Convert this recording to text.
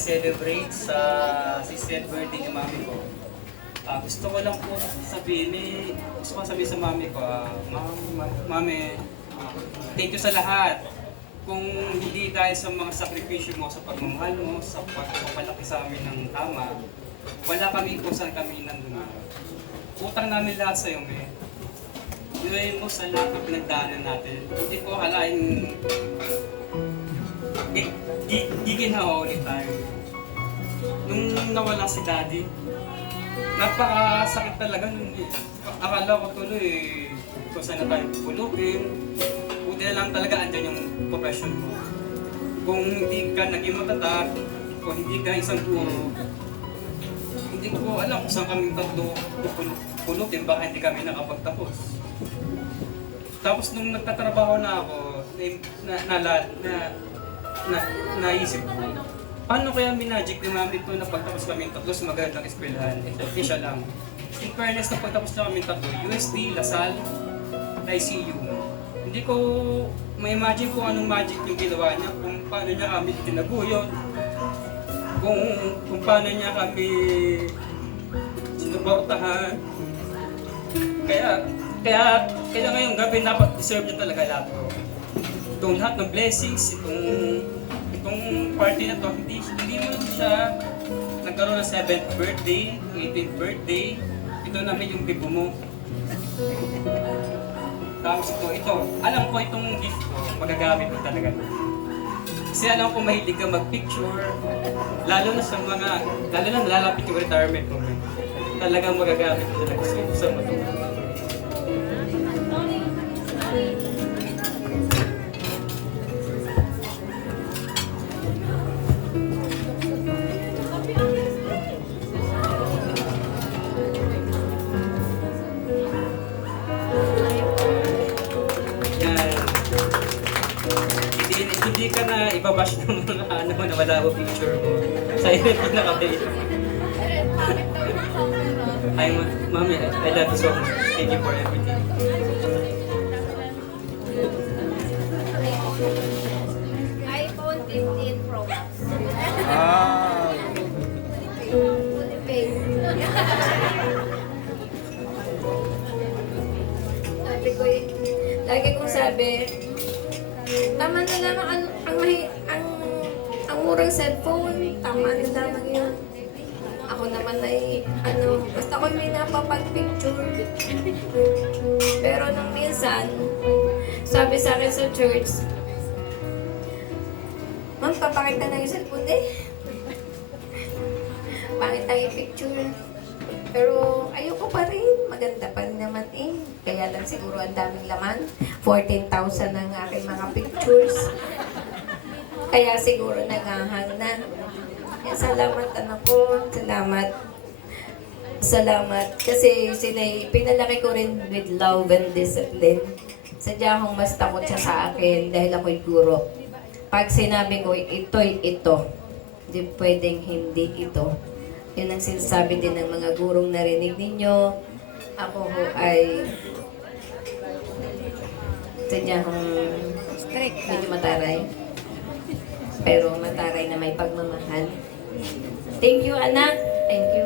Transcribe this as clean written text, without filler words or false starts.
celebrate sa 60th birthday ni mami ko. Gusto ko lang po sabihin, gusto ko sabihin sa mami ko, mami, thank you sa lahat. Kung hindi dahil sa mga sakripisyo mo, sa pagmamahal mo, sa pagpapalaki sa amin ng tama, wala kami kung saan kami nandun. Utang namin lahat sa iyo, me. Gawin mo sa lahat ng pinagdaanan natin. Hindi ko akalain, giginawa ulit tayo. Nung nawala si Daddy, napakasakit talaga nun. Akala ko tuloy, kung saan na tayo pupulutin. Buti na lang talaga andyan yung profession mo. Kung hindi ka naging matatag, kung hindi ka isang guro, hindi ko alam kung saan kami tatlo pupulutin, baka hindi kami nakapagtapos. Tapos nung nagtatrabaho na ako, naisip ko, paano kaya minagic ni mami ito na pagtapos kami tatlo sa magandang eskwelahan? Hindi siya lang. In fairness, na pagtapos na kami tatlo, USD, Lasal, ICU. Hindi ko ma-imagine kung anong magic yung ginawa niya, kung paano niya kami tinaguyod, kung paano niya kami sinuportahan. Kaya ngayong gabi dapat deserve niya talaga lahat ko. Itong lahat ng blessings, itong party na to, hindi mo siya nagkaroon ng 7th birthday, 18th birthday. Ito namin yung bibo mo. Tapos ito, alam ko itong gift ko, magagamit mo talaga. Kasi alam ko mahilig ka mag-picture, lalo na nalalapit yung retirement mo. Talagang magagamit mo talaga. So, mo ito. Hindi ka na ibabash ng mga na wala ko picture mo. Silent ko na kape. Hi, Mami, I love you so much. Thank you for everything. iPhone 15 Pro Max. Lagi kong sabi, tama na lang ang murang cellphone, tama na lang yun. Ako naman ay, basta ko may napapag-picture. Pero nung minsan, sabi sa akin sa church, Ma'am, papakita na yung cellphone Pangit ang i-picture. Pero ayoko pa rin. Maganda pa rin naman Kaya lang siguro ang daming laman. 14,000 ang aking mga pictures. Kaya siguro nagahang na. Salamat anak ko. Salamat. Kasi pinalaki ko rin with love and discipline. Sadya akong mas takot siya sa akin dahil ako'y guro. Pag sinabi ko, ito'y ito. Hindi pwedeng hindi ito. Yun ang sinasabi din ng mga gurong narinig ninyo. Ako ho ay sadya akong medyo mataray. Pero mataray na may pagmamahal. Thank you, anak. Thank you.